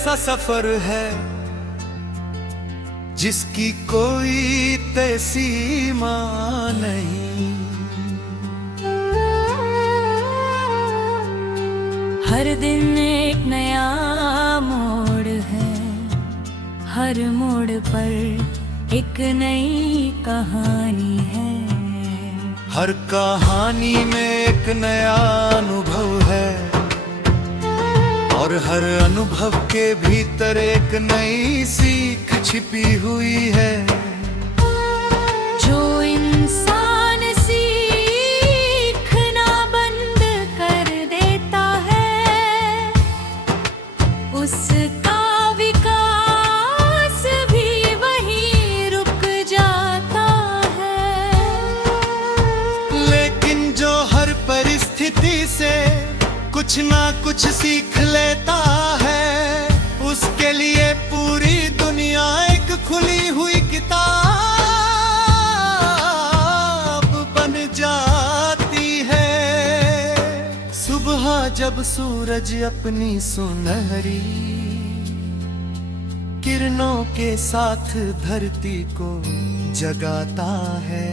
ऐसा सफर है जिसकी कोई तय सीमा नहीं। हर दिन एक नया मोड़ है, हर मोड़ पर एक नई कहानी है। हर कहानी में एक नया अनुभव है और हर अनुभव के भीतर एक नई सीख छिपी हुई है। जो इंसान सीखना बंद कर देता है, उसका विकास भी वहीं रुक जाता है। लेकिन जो हर परिस्थिति से कुछ ना कुछ सीख लेता है, उसके लिए पूरी दुनिया एक खुली हुई किताब बन जाती है। सुबह जब सूरज अपनी सुनहरी किरणों के साथ धरती को जगाता है,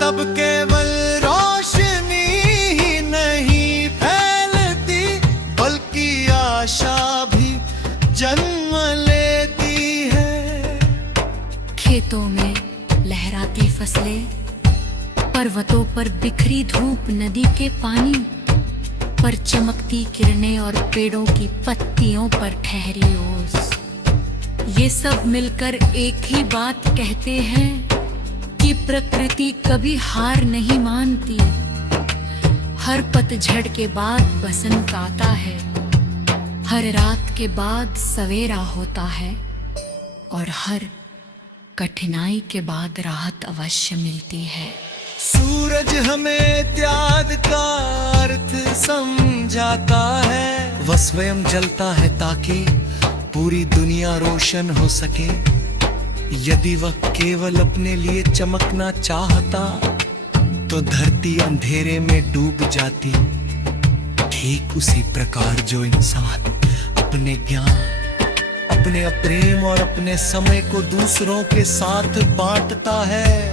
तब केवल रोशनी ही नहीं फैलती, बल्कि आशा भी जन्म लेती है। खेतों में लहराती फसलें, पर्वतों पर बिखरी धूप, नदी के पानी पर चमकती किरणें और पेड़ों की पत्तियों पर ठहरी ओस, ये सब मिलकर एक ही बात कहते हैं कि प्रकृति कभी हार नहीं मानती। हर पतझड़ के बाद बसंत आता है, हर रात के बाद सवेरा होता है और हर कठिनाई के बाद राहत अवश्य मिलती है। सूरज हमें त्याग का अर्थ समझाता है, वह स्वयं जलता है ताकि पूरी दुनिया रोशन हो सके। यदि वह केवल अपने लिए चमकना चाहता तो धरती अंधेरे में डूब जाती। ठीक उसी प्रकार जो इंसान अपने ज्ञान, अपने प्रेम और अपने समय को दूसरों के साथ बांटता है,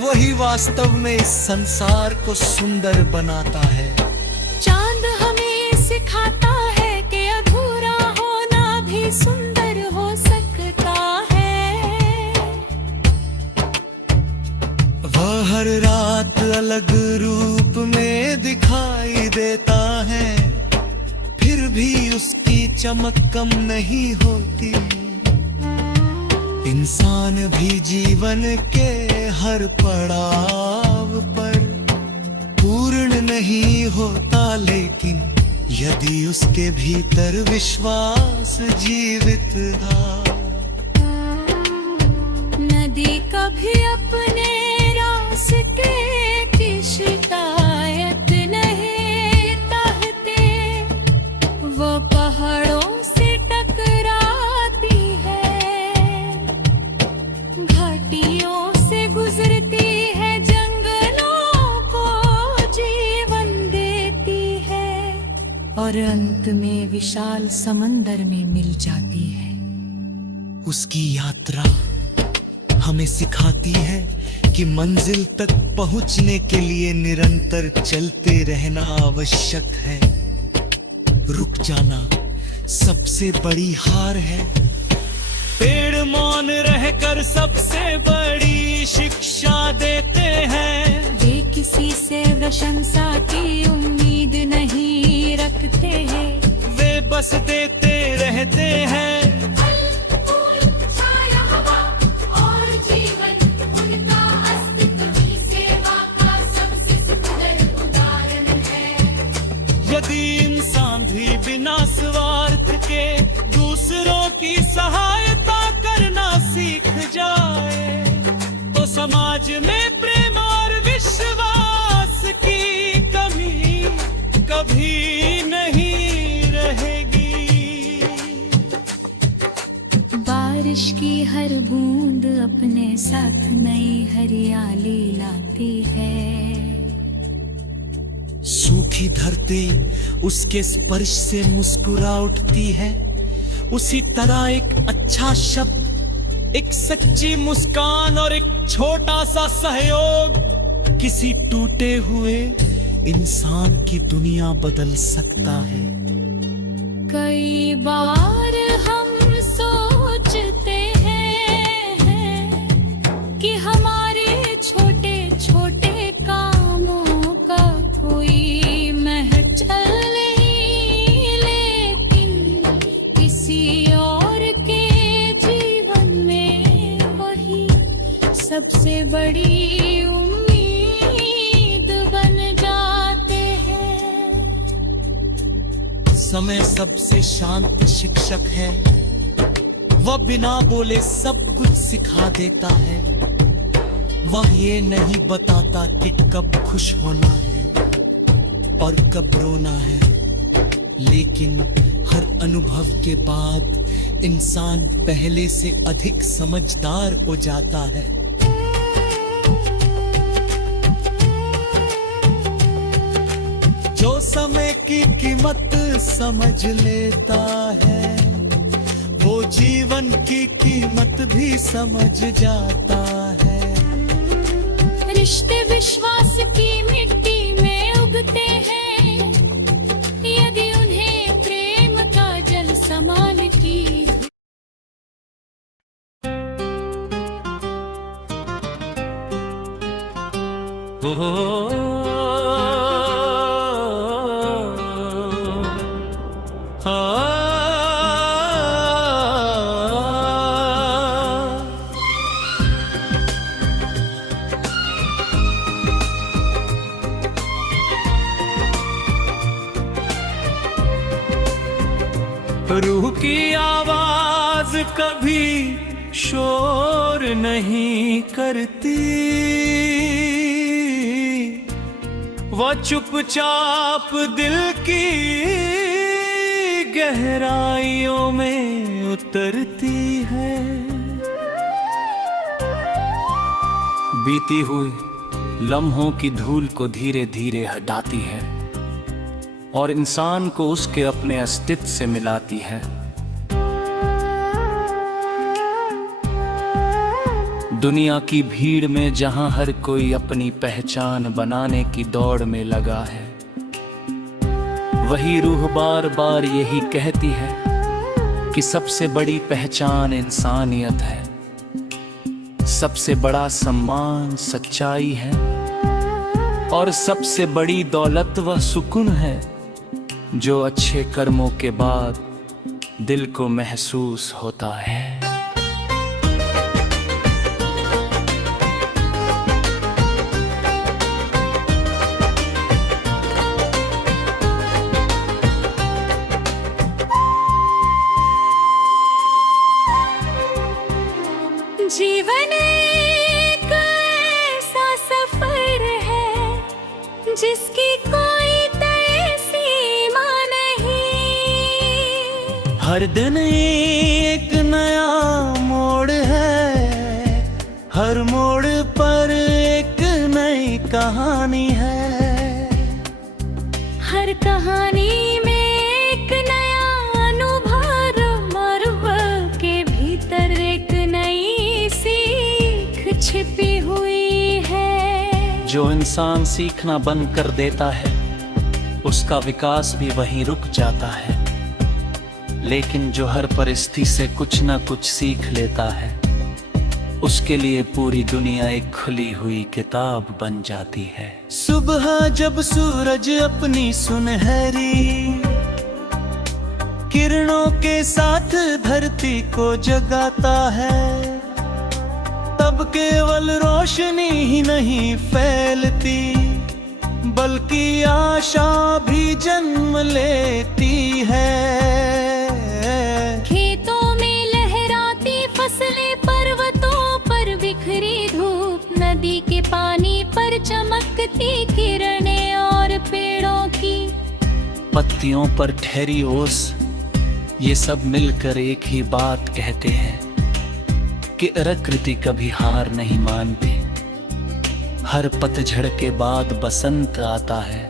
वही वास्तव में इस संसार को सुंदर बनाता है। चांद हमें सिखाता है कि अधूरा होना भी सुंदर हो सकता है। वह हर रात अलग रूप में दिखाई देता है, फिर भी उसकी चमक कम नहीं होती। इंसान भी जीवन के हर पड़ाव पर पूर्ण नहीं होता, लेकिन यदि उसके भीतर विश्वास जीवित था। नदी कभी अपने रास्ते की शिकायत नहीं कहते, वो पहाड़ों से टकराती है, घाटियों से गुजरती है, जंगलों को जीवन देती है और अंत में विशाल समंदर में मिल जाती है। उसकी यात्रा हमें सिखाती है कि मंजिल तक पहुंचने के लिए निरंतर चलते रहना आवश्यक है। रुक जाना सबसे बड़ी हार है। पेड़ मौन रहकर सबसे बड़ी शिक्षा देते हैं। वे किसी से प्रशंसा की उम्मीद नहीं रखते हैं, वे बस देते रहते हैं। यदि इंसान भी बिना स्वार्थ के दूसरों की सहायता करना सीख जाए, तो समाज में प्रेम और विश्वास की कमी कभी नहीं रहेगी। बारिश की हर बूंद अपने साथ नई हरियाली लाती है। सूखी धरती उसके स्पर्श से मुस्कुरा उठती है, उसी तरह एक अच्छा शब्द, एक सच्ची मुस्कान और एक छोटा सा सहयोग किसी टूटे हुए इंसान की दुनिया बदल सकता है। कई बार हम सोचते हैं कि हमारे छोटे छोटे कामों का कोई महचल नहीं, लेकिन किसी और के जीवन में वही सबसे बड़ी उम्मीद बन जाते हैं। समय सबसे शांत शिक्षक है, वह बिना बोले सब कुछ सिखा देता है। वह ये नहीं बताता कि कब खुश होना है और कब रोना है, लेकिन हर अनुभव के बाद इंसान पहले से अधिक समझदार हो जाता है। जो समय की कीमत समझ लेता है, वो जीवन की कीमत भी समझ जाता है। रिश्ते विश्वास की मिट्टी में उगते हैं, यदि उन्हें प्रेम का जल समान की रूह की आवाज कभी शोर नहीं करती, वह चुपचाप दिल की गहराइयों में उतरती है। बीती हुई लम्हों की धूल को धीरे धीरे हटाती है और इंसान को उसके अपने अस्तित्व से मिलाती है। दुनिया की भीड़ में जहां हर कोई अपनी पहचान बनाने की दौड़ में लगा है, वही रूह बार बार यही कहती है कि सबसे बड़ी पहचान इंसानियत है, सबसे बड़ा सम्मान सच्चाई है और सबसे बड़ी दौलत वह सुकून है जो अच्छे कर्मों के बाद दिल को महसूस होता है। जीवन एक ऐसा सफर है जिसकी कोई तय सीमा नहीं। हर दिन एक नया मोड़ है, हर मोड़ पर एक नई कहानी है। हर कहानी में एक नया अनुभव और के भीतर एक नई सीख छिपी हुई है। जो इंसान सीखना बंद कर देता है, उसका विकास भी वहीं रुक जाता है। लेकिन जो हर परिस्थिति से कुछ ना कुछ सीख लेता है, उसके लिए पूरी दुनिया एक खुली हुई किताब बन जाती है। सुबह जब सूरज अपनी सुनहरी किरणों के साथ धरती को जगाता है, तब केवल रोशनी ही नहीं फैलती, बल्कि आशा भी जन्म लेती है। खेतों में लहराती फसलें, पर्वतों पर बिखरी धूप, नदी के पानी पर चमकती किरणें और पेड़ों की पत्तियों पर ठहरी ओस, ये सब मिलकर एक ही बात कहते हैं कि प्रकृति कभी हार नहीं मानती। हर पतझड़ के बाद बसंत आता है,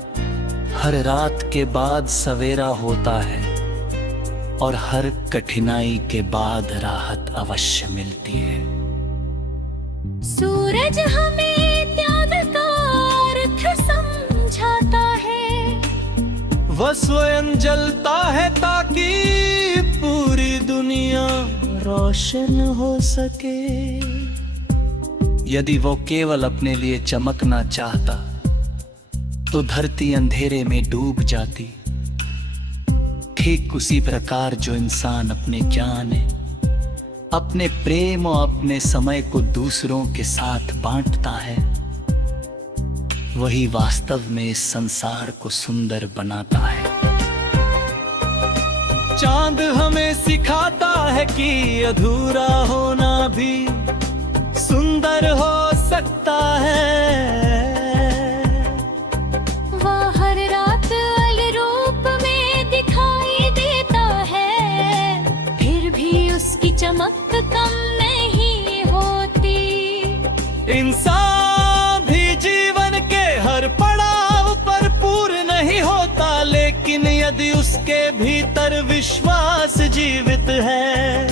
हर रात के बाद सवेरा होता है और हर कठिनाई के बाद राहत अवश्य मिलती है। सूरज हमें त्याग का अर्थ समझाता है। वह स्वयं जलता है ताकि पूरी दुनिया रोशन हो सके। यदि वो केवल अपने लिए चमकना चाहता तो धरती अंधेरे में डूब जाती। ठीक उसी प्रकार जो इंसान अपने ज्ञान, अपने प्रेम और अपने समय को दूसरों के साथ बांटता है, वही वास्तव में इस संसार को सुंदर बनाता है। चांद हमें सिखाता है कि अधूरा होना भी सुंदर हो सकता है। वह हर रात अलग रूप में दिखाई देता है, फिर भी उसकी चमक कम नहीं होती। इंसान भी जीवन के हर पड़ाव पर पूर्ण नहीं होता, लेकिन यदि उसके भीतर विश्वास जीवित है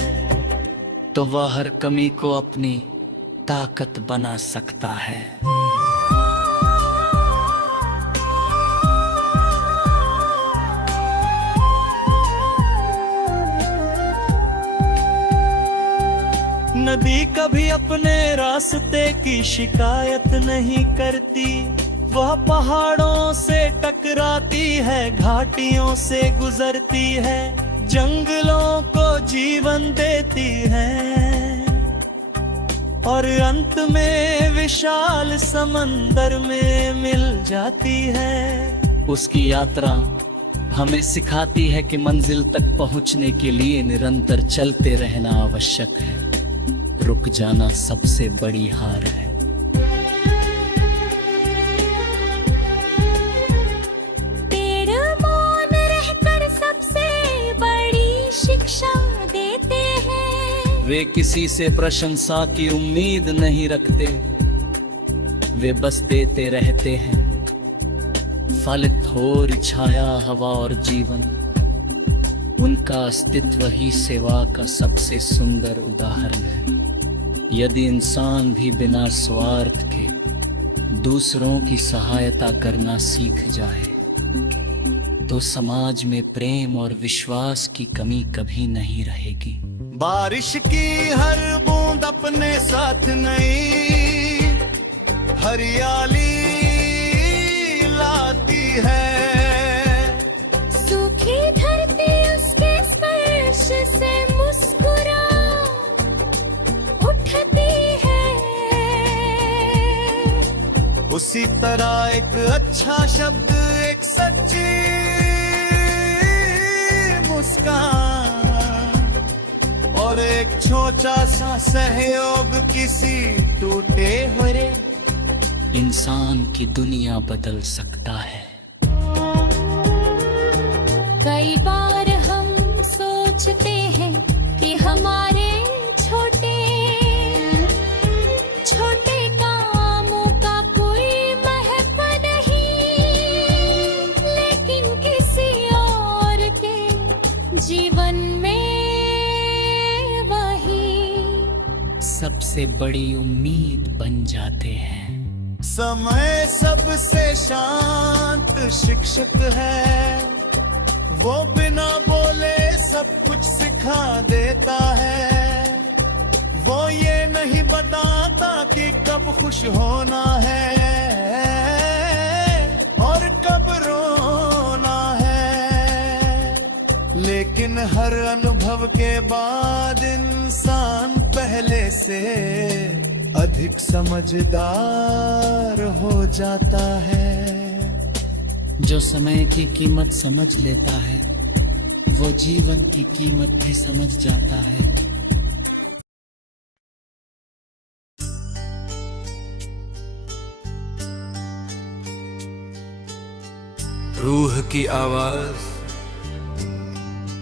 तो वह हर कमी को अपनी ताकत बना सकता है। नदी कभी अपने रास्ते की शिकायत नहीं करती। वह पहाड़ों से टकराती है, घाटियों से गुजरती है, जंगलों को जीवन देती है और अंत में विशाल समंदर में मिल जाती है। उसकी यात्रा हमें सिखाती है कि मंजिल तक पहुंचने के लिए निरंतर चलते रहना आवश्यक है। रुक जाना सबसे बड़ी हार है। पेड़ मौन रहकर सबसे बड़ी शिक्षा देते हैं। वे किसी से प्रशंसा की उम्मीद नहीं रखते, वे बस देते रहते हैं। फल, थोर, छाया, हवा और जीवन, उनका अस्तित्व ही सेवा का सबसे सुंदर उदाहरण है। यदि इंसान भी बिना स्वार्थ के दूसरों की सहायता करना सीख जाए तो समाज में प्रेम और विश्वास की कमी कभी नहीं रहेगी। बारिश की हर बूंद अपने साथ नई हरियाली लाती है। सूखी धरती उसके स्पर्श से मुस्कुरा उठती है। उसी तरह एक अच्छा शब्द, एक सच्ची मुस्कान और एक छोटा सा सहयोग किसी टूटे हुए इंसान की दुनिया बदल सकता है। कई बार हम सोचते हैं कि हमारे छोटे छोटे कामों का कोई महत्व नहीं, लेकिन किसी और के जीवन में वही सबसे बड़ी उम्मीद बन जाते हैं। समय सबसे शांत शिक्षक है, वो बिना बोले सब कुछ सिखा देता है। वो ये नहीं बताता कि कब खुश होना है और कब रोना है, लेकिन हर अनुभव के बाद इंसान पहले से अधिक समझदार हो जाता है। जो समय की कीमत समझ लेता है वो जीवन की कीमत भी समझ जाता है। रूह की आवाज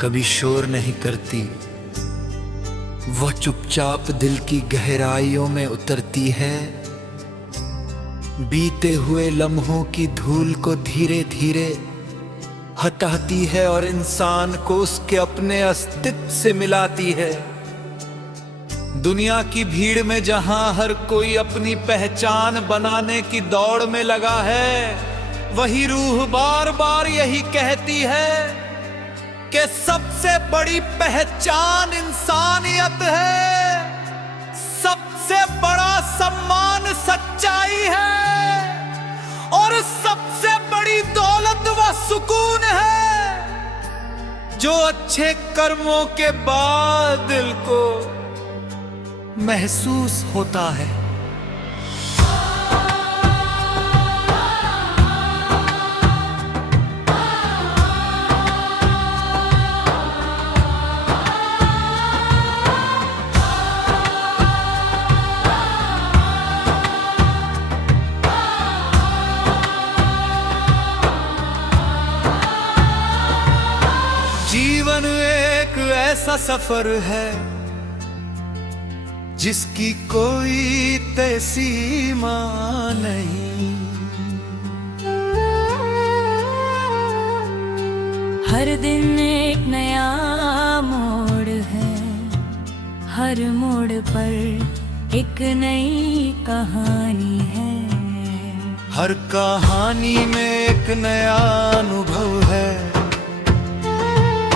कभी शोर नहीं करती, वह चुपचाप दिल की गहराइयों में उतरती है। बीते हुए लम्हों की धूल को धीरे धीरे हटाती है और इंसान को उसके अपने अस्तित्व से मिलाती है। दुनिया की भीड़ में जहां हर कोई अपनी पहचान बनाने की दौड़ में लगा है, वही रूह बार बार यही कहती है कि सबसे बड़ी पहचान इंसानियत है, सबसे बड़ा सम्मान सच्चाई है और सबसे बड़ी दौलत व सुकून है जो अच्छे कर्मों के बाद दिल को महसूस होता है। जीवन एक ऐसा सफर है जिसकी कोई तय सीमा नहीं। हर दिन एक नया मोड़ है, हर मोड़ पर एक नई कहानी है। हर कहानी में एक नया अनुभव है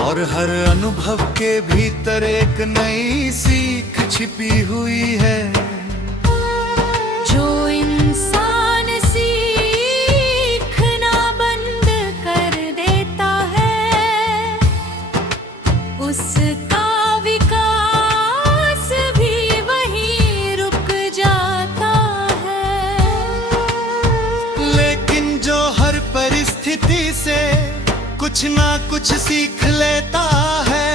और हर अनुभव के भीतर एक नई सीख छिपी हुई है। जो इंसान सीखना बंद कर देता है, उसका विकास भी वहीं रुक जाता है। लेकिन जो हर परिस्थिति से कुछ ना कुछ सीख लेता है,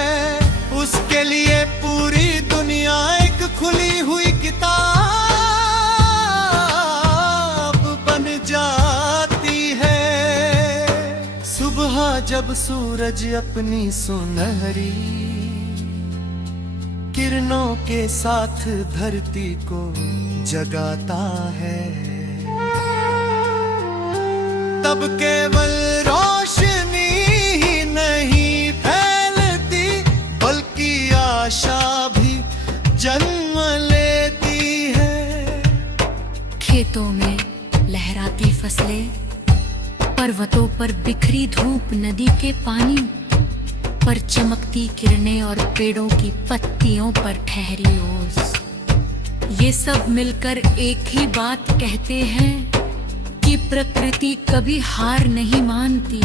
उसके लिए पूरी दुनिया एक खुली हुई किताब बन जाती है। सुबह जब सूरज अपनी सुनहरी किरणों के साथ धरती को जगाता है, तब केवल रोशनी ही नहीं फैलती बल्कि आशा भी जन्म लेती है। खेतों में लहराती फसलें, पर्वतों पर बिखरी धूप, नदी के पानी पर चमकती किरणें और पेड़ों की पत्तियों पर ठहरी ओस, ये सब मिलकर एक ही बात कहते हैं कि प्रकृति कभी हार नहीं मानती।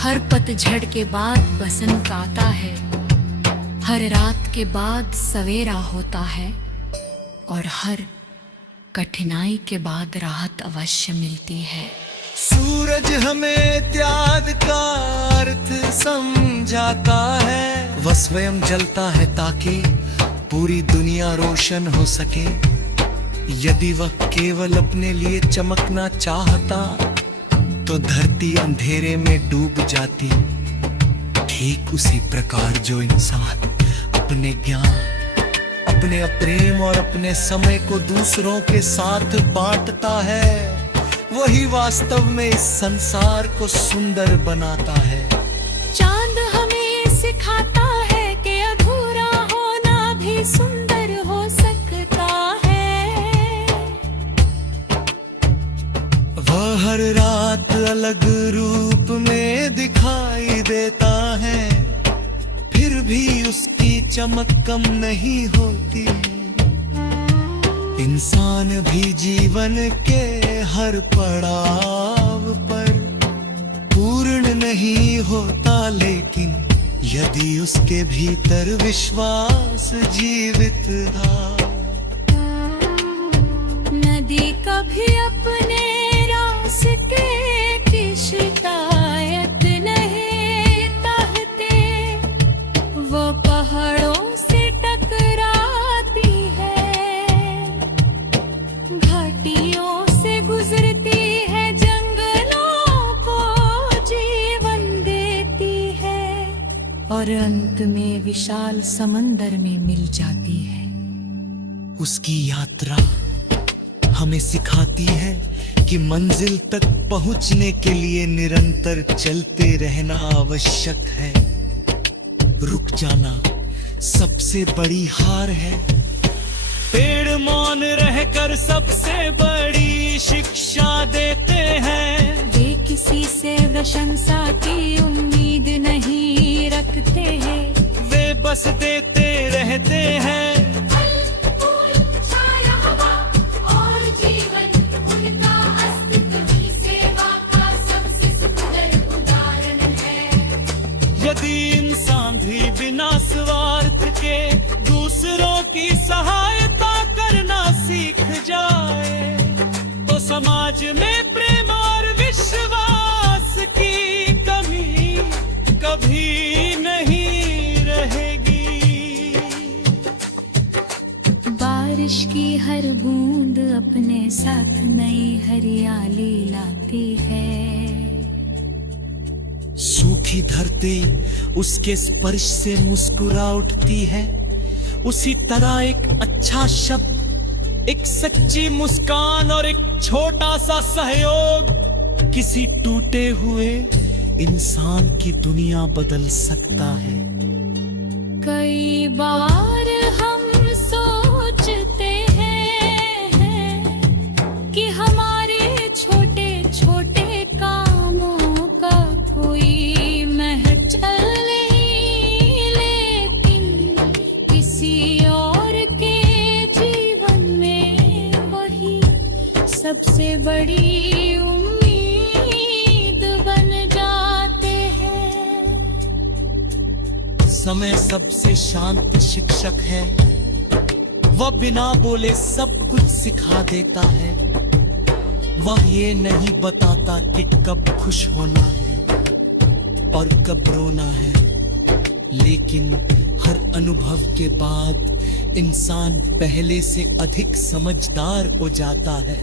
हर पतझड़ के बाद बसंत आता है, हर रात के बाद सवेरा होता है और हर कठिनाई के बाद राहत अवश्य मिलती है। सूरज हमें त्याग का अर्थ समझाता है, वह स्वयं जलता है ताकि पूरी दुनिया रोशन हो सके। यदि वह केवल अपने लिए चमकना चाहता तो धरती अंधेरे में डूब जाती। ठीक उसी प्रकार जो इंसान अपने ज्ञान, अपने प्रेम और अपने समय को दूसरों के साथ बांटता है, वही वास्तव में इस संसार को सुंदर बनाता है। चांद हमें सिखाता है कि अधूरा होना भी सुंदर हो सकता है। वह हर रात अलग रूप में दिखाई देता है, फिर भी उसकी चमक कम नहीं होती। इंसान भी जीवन के हर पड़ाव पर पूर्ण नहीं होता, लेकिन यदि उसके भीतर विश्वास जीवित था। नदी कभी अपने रास्ते की शिकायत नहीं चाहते, वो पहाड़ों से टकराती है, घाटियों से गुजरती है, जंगलों को जीवन देती है और अंत में विशाल समंदर में मिल जाती है। उसकी यात्रा हमें सिखाती है कि मंजिल तक पहुंचने के लिए निरंतर चलते रहना आवश्यक है। रुक जाना सबसे बड़ी हार है। पेड़ मौन रहकर सबसे बड़ी शिक्षा देते हैं। वे किसी से प्रशंसा की उम्मीद नहीं रखते हैं। वे बस देते रहते हैं। छाया हवा और जीवन, उनका अस्तित्व ही सेवा का सबसे सुंदर उदाहरण है। यदि इंसान भी बिना स्वार्थ के दूसरों की सहायता करना सीख जाए तो समाज में प्रेम और विश्वास की कमी कभी नहीं रहेगी। बारिश की हर बूंद अपने साथ नई हरियाली लाती है। सूखी धरती उसके स्पर्श से मुस्कुरा उठती है। उसी तरह एक अच्छा शब्द, एक सच्ची मुस्कान और एक छोटा सा सहयोग किसी टूटे हुए इंसान की दुनिया बदल सकता है। कई बार हम सोचते हैं कि हमारे छोटे छोटे कामों का कोई महत्व नहीं, लेकिन किसी और के जीवन में वही सबसे बड़ी उम्मीद बन जाते हैं। समय सबसे शांत शिक्षक है। वह बिना बोले सब कुछ सिखा देता है। वह ये नहीं बताता कि कब खुश होना है और कब रोना है, लेकिन हर अनुभव के बाद इंसान पहले से अधिक समझदार हो जाता है।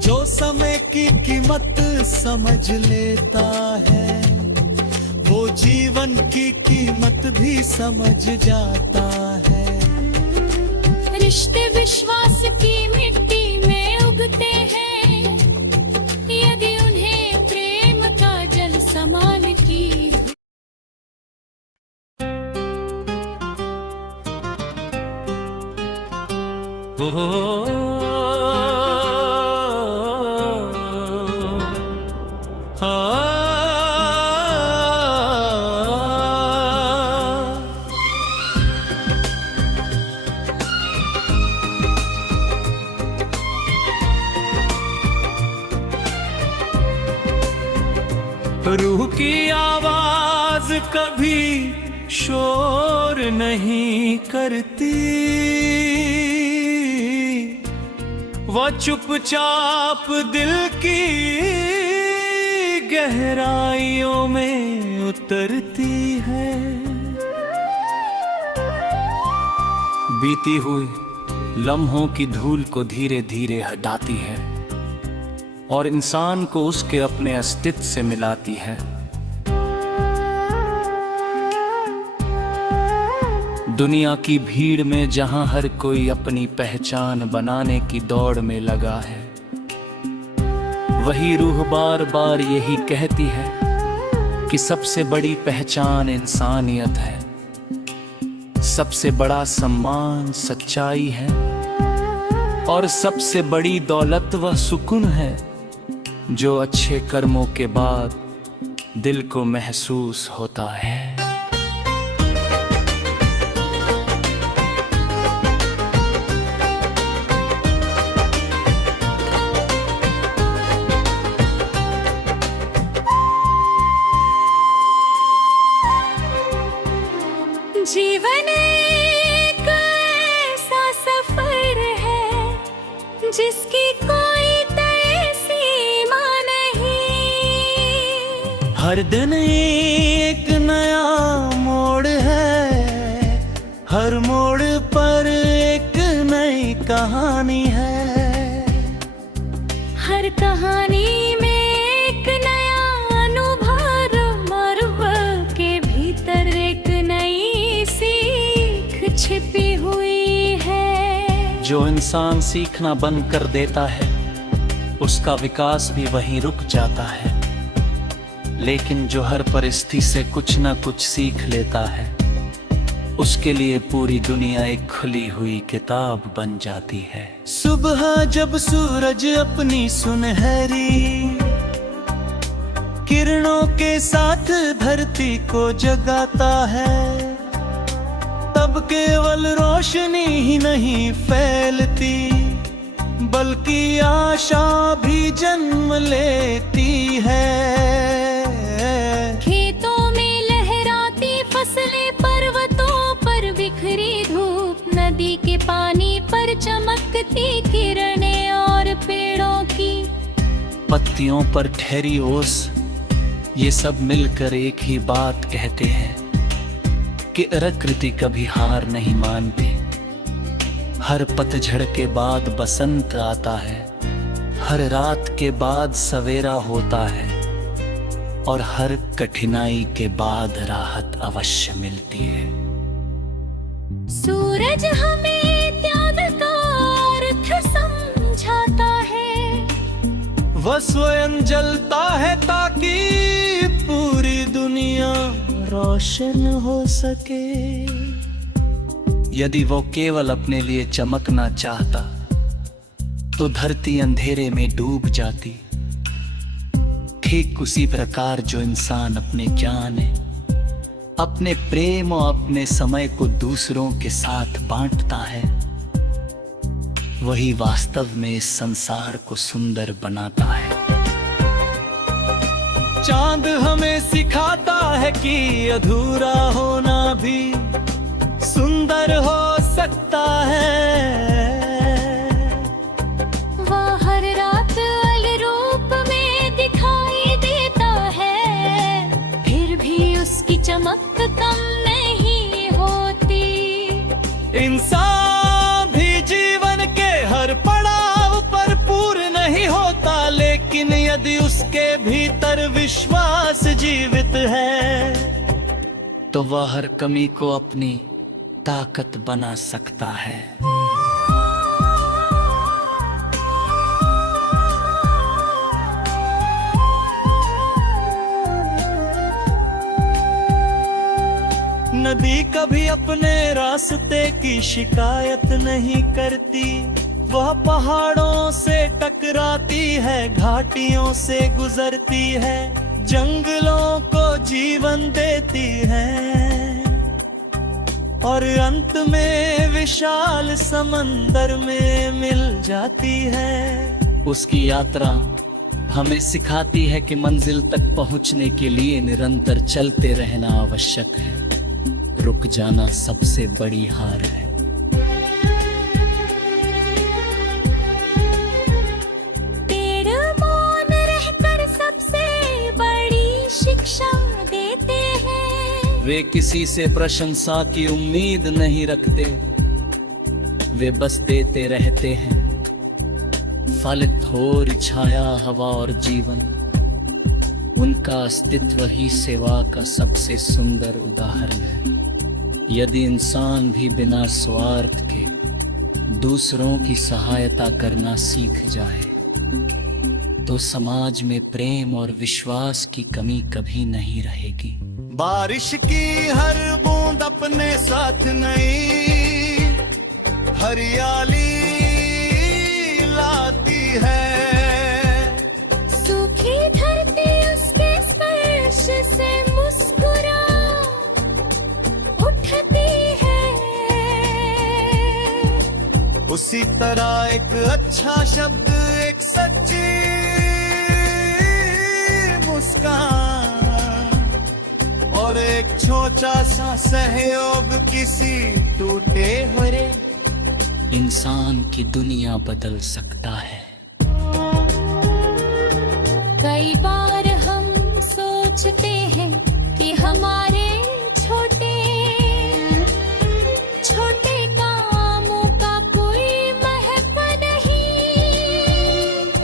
जो समय की कीमत समझ लेता है वो जीवन की कीमत भी समझ जाता है। रिश्ते विश्वास की मिट्टी में उगते हैं, यदि उन्हें प्रेम का जल समान की रूह की आवाज कभी शोर नहीं करती। वो चुपचाप दिल की गहराइयों में उतरती है। बीती हुई लम्हों की धूल को धीरे धीरे हटाती है और इंसान को उसके अपने अस्तित्व से मिलाती है। दुनिया की भीड़ में जहां हर कोई अपनी पहचान बनाने की दौड़ में लगा है, वही रूह बार बार यही कहती है कि सबसे बड़ी पहचान इंसानियत है, सबसे बड़ा सम्मान सच्चाई है और सबसे बड़ी दौलत वह सुकून है जो अच्छे कर्मों के बाद दिल को महसूस होता है। जीवन एक ऐसा सफर है जिसकी कोई तय सीमा नहीं। हर दिन एक नया मोड़ है, हर मोड़ पर एक नई कहानी है। हर कहानी में एक नया अनुभव, मरुभ के भीतर एक नई सीख छिपी हुई है। जो इंसान सीखना बंद कर देता है उसका विकास भी वहीं रुक जाता है, लेकिन जो हर परिस्थिति से कुछ न कुछ सीख लेता है उसके लिए पूरी दुनिया एक खुली हुई किताब बन जाती है। सुबह जब सूरज अपनी सुनहरी किरणों के साथ धरती को जगाता है, तब केवल रोशनी ही नहीं फैलती बल्कि आशा भी जन्म लेती है। खेतों में लहराती फसलें, पर्वतों पर बिखरी धूप, नदी के पानी पर चमकती किरणें और पेड़ों की पत्तियों पर ठहरी ओस, ये सब मिलकर एक ही बात कहते हैं कि प्रकृति कभी हार नहीं मानती। हर पतझड़ के बाद बसंत आता है, हर रात के बाद सवेरा होता है और हर कठिनाई के बाद राहत अवश्य मिलती है। सूरज हमें त्याग का अर्थ समझाता है। वह स्वयं जलता है ताकि पूरी दुनिया रोशन हो सके। यदि वो केवल अपने लिए चमकना चाहता तो धरती अंधेरे में डूब जाती। ठीक उसी प्रकार जो इंसान अपने ज्ञान, अपने प्रेम और अपने समय को दूसरों के साथ बांटता है, वही वास्तव में इस संसार को सुंदर बनाता है। चांद हमें सिखाता है कि अधूरा होना भी सुंदर हो सकता है। वह हर रात अलग रूप में दिखाई देता है, फिर भी उसकी चमक कम नहीं होती। इंसान भी जीवन के हर पड़ाव पर पूर्ण नहीं होता, लेकिन यदि उसके भीतर विश्वास जीवित है तो वह हर कमी को अपनी ताकत बना सकता है। नदी कभी अपने रास्ते की शिकायत नहीं करती, वह पहाड़ों से टकराती है, घाटियों से गुजरती है, जंगलों को जीवन देती है और अंत में विशाल समंदर में मिल जाती है। उसकी यात्रा हमें सिखाती है कि मंजिल तक पहुंचने के लिए निरंतर चलते रहना आवश्यक है। रुक जाना सबसे बड़ी हार है। पेड़ मौन रहकर सबसे बड़ी शिक्षा देते हैं। वे किसी से प्रशंसा की उम्मीद नहीं रखते, वे बस देते रहते हैं। फल, थोर, छाया, हवा और जीवन, उनका अस्तित्व ही सेवा का सबसे सुंदर उदाहरण है। यदि इंसान भी बिना स्वार्थ के दूसरों की सहायता करना सीख जाए तो समाज में प्रेम और विश्वास की कमी कभी नहीं रहेगी। बारिश की हर बूंद अपने साथ नई हरियाली लाती है। सूखी धरती उसके स्पर्श से मुस्कुरा उठती है। उसी तरह एक अच्छा शब्द, एक सच्ची मुस्कान और एक छोटा सा सहयोग किसी टूटे हुए इंसान की दुनिया बदल सकता है। कई बार हम सोचते हैं कि हमारे छोटे छोटे कामों का कोई महत्व नहीं,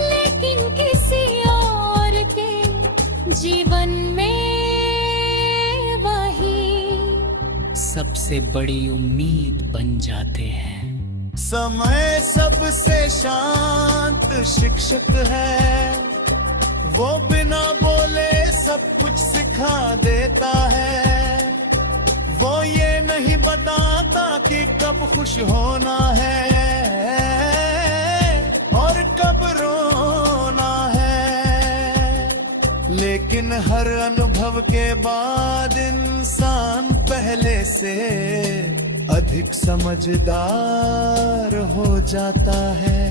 लेकिन किसी और के जीवन में वही सबसे सबसे बड़ी उम्मीद बन जाते हैं। समय सबसे शांत शिक्षक है, वो बिना बोले सब कुछ सिखा देता है। वो ये नहीं बताता कि कब खुश होना है और कब रोना है, लेकिन हर अनुभव के बाद इंसान पहले से अधिक समझदार हो जाता है।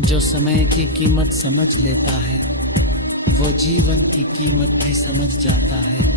जो समय की कीमत समझ लेता है, वो जीवन की कीमत भी समझ जाता है।